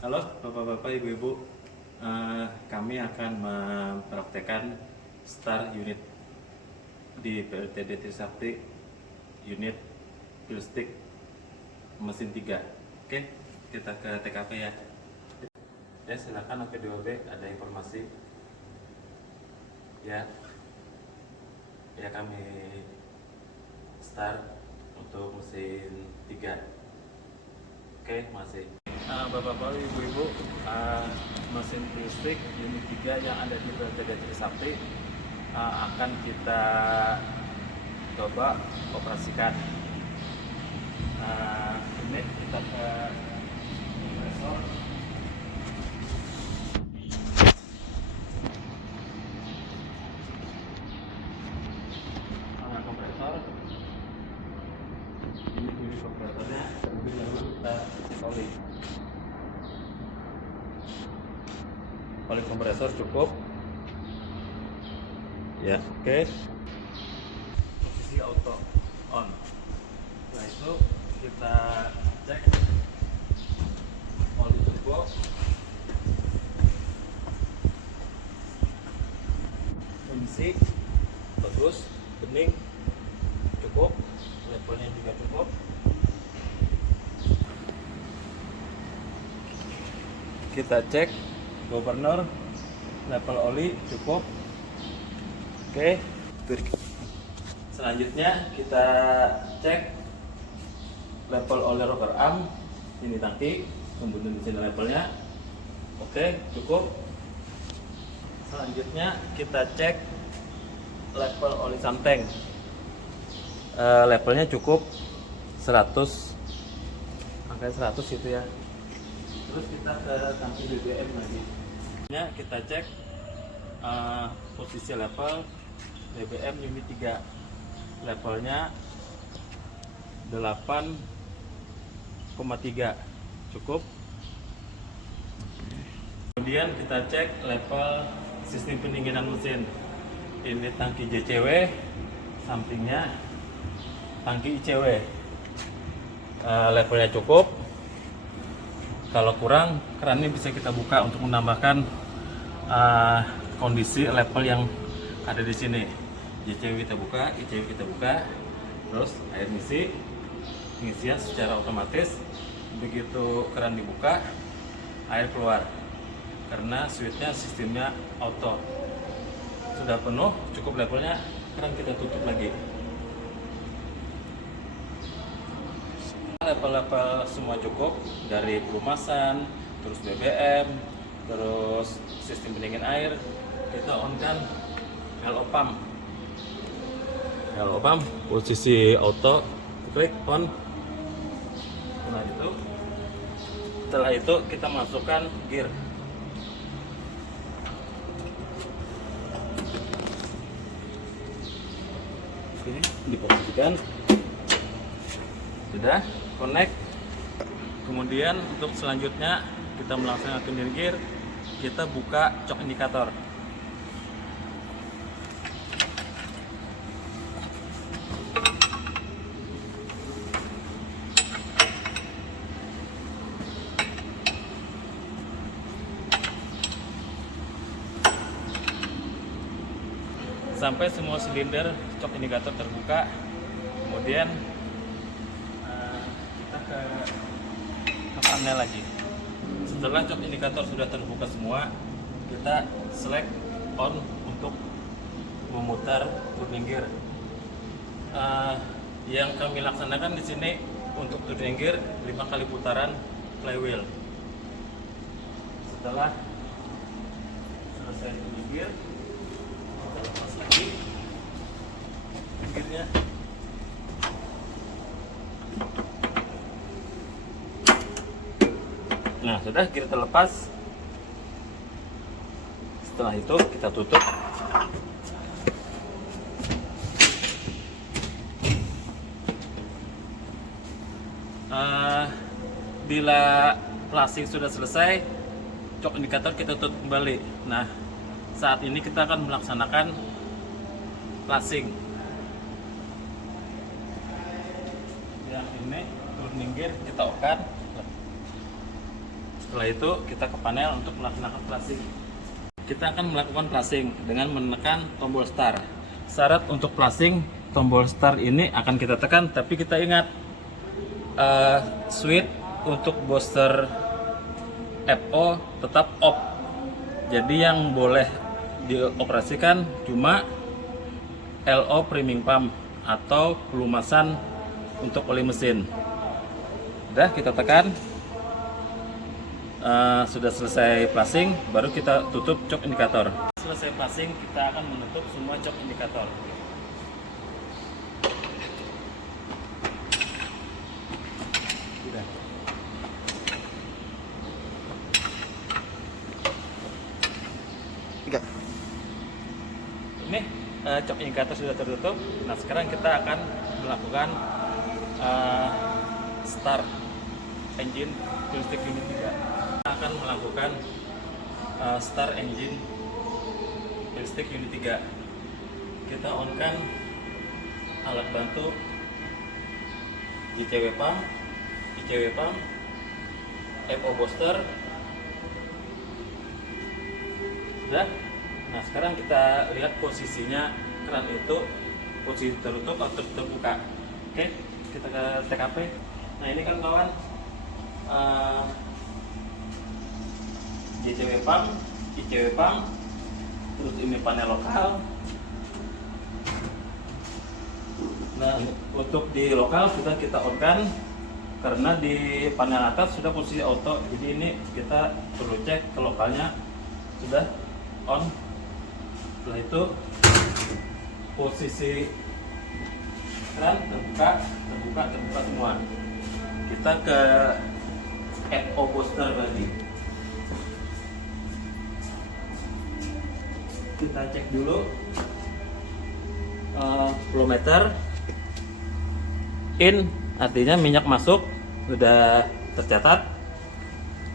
Halo Bapak-Bapak, Ibu-Ibu. Kami akan mempraktekkan STAR unit di PLTD Trisakti unit Pilstik mesin 3. Oke, kita ke TKP ya. Ya, silakan OP2B, ada informasi. Ya, kami STAR untuk mesin 3. Oke, masih. Bapak-bapak, ibu-ibu, mesin listrik unit 3 yang ada di PLTD Trisakti akan kita coba operasikan. Ini kita ke kompresor. Kompresor. Ini bunyi kompresornya. Terlebih dahulu kita oli. Oli kompresor cukup. Ya, oke. Posisi auto on. Setelah itu kita cek oli turbo. Kondisi bagus, bening, cukup, levelnya juga cukup. Kita cek governor, level oli cukup. Oke, selanjutnya kita cek level oli rocker arm. Ini tangki, kemudian di sini levelnya. Oke, cukup. Selanjutnya kita cek level oli sampeng. Levelnya cukup 100, angka 100 itu ya. Terus kita ke tangki BBM lagi. Kita cek posisi level BBM unit 3. Levelnya 8,3, cukup. Kemudian kita cek level sistem pendinginan mesin. Ini tangki JCW, sampingnya tangki ICW. Levelnya cukup. Kalau kurang, keran ini bisa kita buka untuk menambahkan kondisi level yang ada di sini. JCW kita buka, ICW kita buka, terus air ngisi, pengisian secara otomatis. Begitu keran dibuka, air keluar karena switchnya sistemnya auto. Sudah penuh, cukup levelnya, keran kita tutup lagi. Level-level semua cukup, dari pelumasan, terus BBM, terus sistem pendingin air. Kita on kan LO pump. LO pump posisi auto, klik on. Setelah itu kita masukkan gear. Oke, diposisikan. Sudah connect. Kemudian untuk selanjutnya kita melaksanakan tuning gear, kita buka cok indikator. Sampai semua silinder cok indikator terbuka. Kemudian kita ke panel lagi. Setelah cok indikator sudah terbuka semua, kita select on untuk memutar tuning gear. Yang kami laksanakan di sini untuk tuning gear 5 kali putaran flywheel. Setelah selesai tuning gear, kita lepas lagi gearnya. Nah, sudah gear terlepas. Setelah itu kita tutup. Bila flashing sudah selesai, cok indikator kita tutup kembali. Nah, saat ini kita akan melaksanakan flashing. Yang ini tuning gear kita okan. Setelah itu kita ke panel untuk melaksanakan flashing. Kita akan melakukan flashing dengan menekan tombol start. Syarat untuk flashing, tombol start ini akan kita tekan, tapi kita ingat switch untuk booster FO tetap off. Jadi yang boleh dioperasikan cuma LO priming pump atau pelumasan untuk oli mesin. Udah kita tekan. Sudah selesai flashing, baru kita tutup cok indikator. Selesai flashing, kita akan menutup semua cok indikator. Sudah. Ini cok indikator sudah tertutup. Nah, sekarang kita akan melakukan start engine joystick unit 3. Kita akan melakukan start engine joystick unit 3. Kita on kan alat bantu JCW pump, ICW pump, FO booster. Sudah. Nah, sekarang kita lihat posisinya keran itu posisi tertutup atau terbuka. Oke, kita ke TKP. Nah, ini kan kawan JCW pump, ICW pump, terus ini panel lokal. Nah, untuk di lokal kita on kan karena di panel atas sudah posisi auto, jadi ini kita perlu cek ke lokalnya sudah on. Setelah itu posisi keran terbuka semua. Kita ke FO booster berarti. Kita cek dulu flow meter in, artinya minyak masuk sudah tercatat.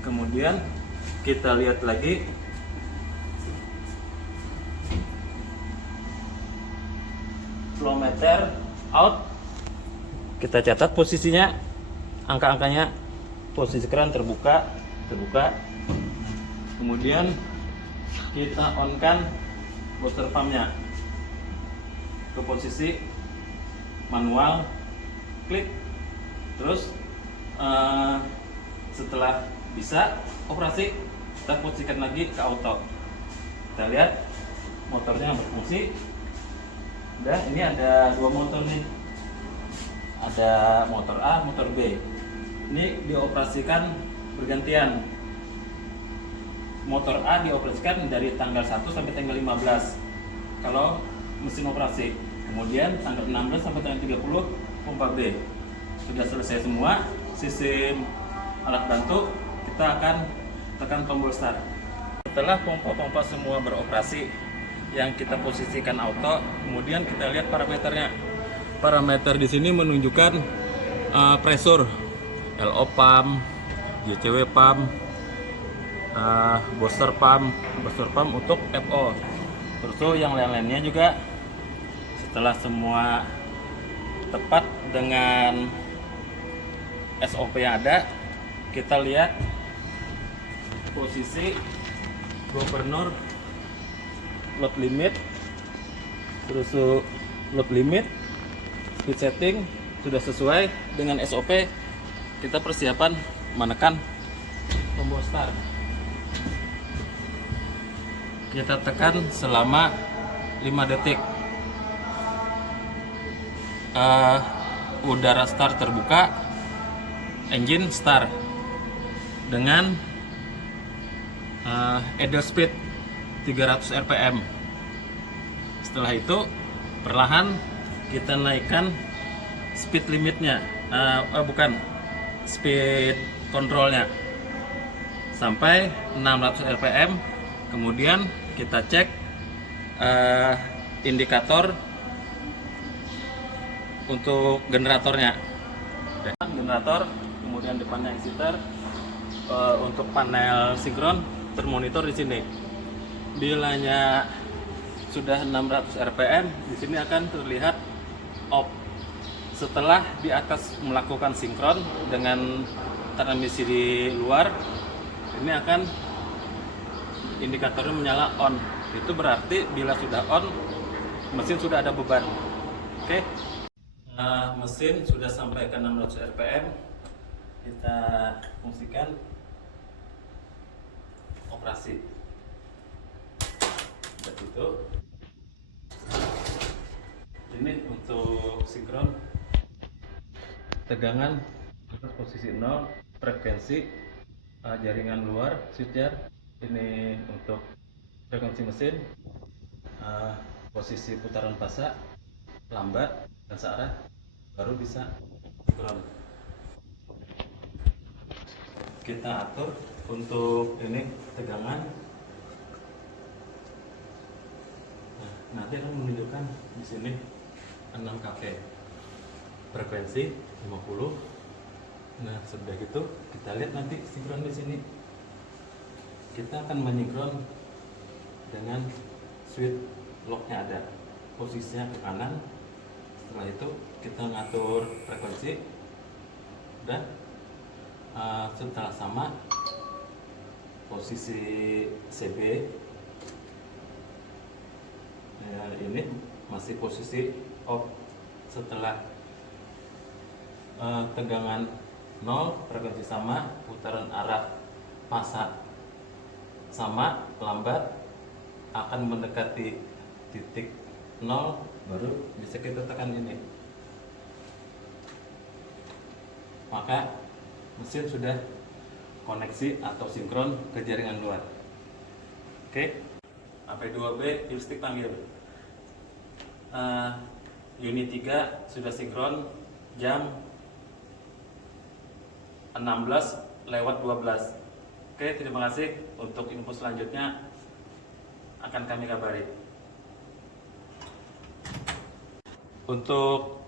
Kemudian kita lihat lagi flow meter out, kita catat posisinya, angka-angkanya. Posisi keran terbuka. Kemudian kita on kan booster pumpnya ke posisi manual, klik, terus setelah bisa operasi kita posisikan lagi ke auto. Kita lihat motornya berfungsi. Udah, ini ada dua motor nih, ada motor A, motor B. Ini dioperasikan bergantian. Motor A dioperasikan dari tanggal 1 sampai tanggal 15 kalau mesin operasi. Kemudian tanggal 16 sampai tanggal 30 pompa B. Sudah selesai semua sistem alat bantu, kita akan tekan tombol start. Setelah pompa-pompa semua beroperasi, yang kita posisikan auto, kemudian kita lihat parameternya. Parameter di sini menunjukkan pressure, LO pump, JCW pump, booster pump untuk FO. Terus yang lain-lainnya juga. Setelah semua tepat dengan SOP yang ada, kita lihat posisi governor load limit, terus load limit, speed setting sudah sesuai dengan SOP. Kita persiapan menekan tombol start. Kita tekan selama 5 detik. Udara start terbuka, engine start dengan idle speed 300 rpm. Setelah itu perlahan kita naikkan speed limitnya, speed kontrolnya sampai 600 rpm. Kemudian kita cek indikator untuk generatornya. Generator, kemudian depannya exciter. Untuk panel sinkron termonitor di sini. Bilanya sudah 600 rpm, di sini akan terlihat off. Setelah di atas melakukan sinkron dengan transmisi di luar, ini akan indikatornya menyala on. Itu berarti bila sudah on, mesin sudah ada beban. Oke. Nah, mesin sudah sampai ke 600 rpm. Kita fungsikan operasi. Begitu. Ini untuk sinkron, tegangan posisi 0, frekuensi jaringan luar switcher. Ini untuk frekuensi mesin, posisi putaran fasa, lambat dan searah, baru bisa sinkron. Kita atur untuk ini tegangan. Nah, nanti akan menunjukkan di sini 6 kV, frekuensi 50. Nah, sudah gitu kita lihat nanti sinkron di sini. Kita akan menyinkron dengan switch locknya ada, posisinya ke kanan. Setelah itu kita ngatur frekuensi dan setelah sama posisi CB ini masih posisi off. Setelah tegangan 0, frekuensi sama, putaran arah fasa sama, lambat, akan mendekati titik 0, baru bisa kita tekan ini. Maka mesin sudah koneksi atau sinkron ke jaringan luar. Oke. AP2B fuel stick panggil. Unit 3 sudah sinkron jam 16:12. Oke, terima kasih. Untuk info selanjutnya akan kami kabari. Untuk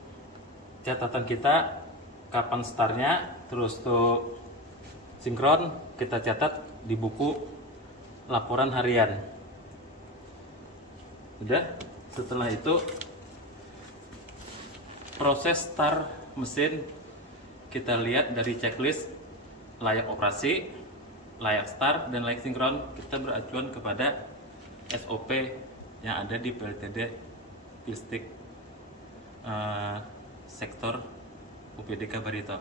catatan kita, kapan startnya, terus untuk sinkron kita catat di buku laporan harian. Udah, setelah itu proses start mesin kita lihat dari checklist layak operasi, layak start, dan layak sinkron. Kita beracuan kepada SOP yang ada di PLTD Fuel Stick sektor UPDK Barito.